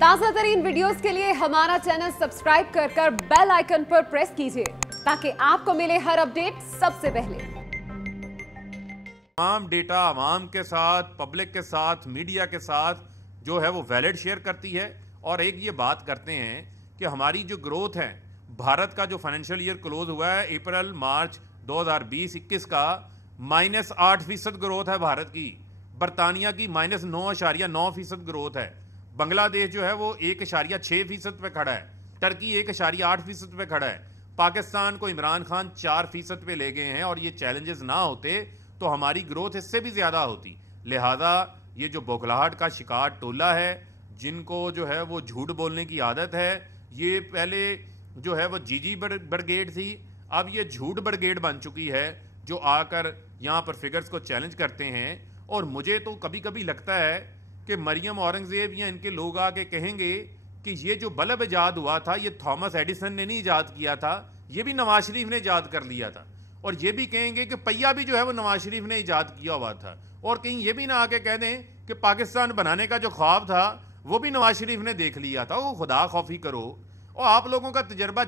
ताज़ा तरीन वीडियोस के लिए हमारा चैनल सब्सक्राइब कर बेल आइकन पर प्रेस कीजिए ताकि आपको मिले हर अपडेट सबसे पहले। तमाम डेटा आवाम के साथ, पब्लिक के साथ, मीडिया के साथ जो है वो वैलिड शेयर करती है। और एक ये बात करते हैं कि हमारी जो ग्रोथ है, भारत का जो फाइनेंशियल ईयर क्लोज हुआ है अप्रैल मार्च 2020-21 का -8% ग्रोथ है भारत की। बरतानिया की -9.9% ग्रोथ है। बांग्लादेश जो है वो 1.6% पे खड़ा है। टर्की 1.8% पे खड़ा है। पाकिस्तान को इमरान खान 4% पे ले गए हैं। और ये चैलेंजेस ना होते तो हमारी ग्रोथ इससे भी ज्यादा होती। लिहाजा ये जो बौखलाहट का शिकार टोला है, जिनको जो है वो झूठ बोलने की आदत है, ये पहले जो है वो जीजी ब्रिगेड थी, अब ये झूठ ब्रिगेड बन चुकी है, जो आकर यहाँ पर फिगर्स को चैलेंज करते हैं। और मुझे तो कभी कभी लगता है कि मरियम औरंगजेब या इनके लोग आके कहेंगे कि ये जो बल्ब इजाद हुआ था ये थॉमस एडिसन ने नहीं इजाद किया था, ये भी नवाज शरीफ ने इजाद कर लिया था। और ये भी कहेंगे कि पहिया भी जो है वो नवाज शरीफ ने इजाद किया हुआ था। और कहीं ये भी ना आके कह दें कि पाकिस्तान बनाने का जो ख्वाब था वो भी नवाज शरीफ ने देख लिया था। वो खुदा खौफी करो। और आप लोगों का तजर्बा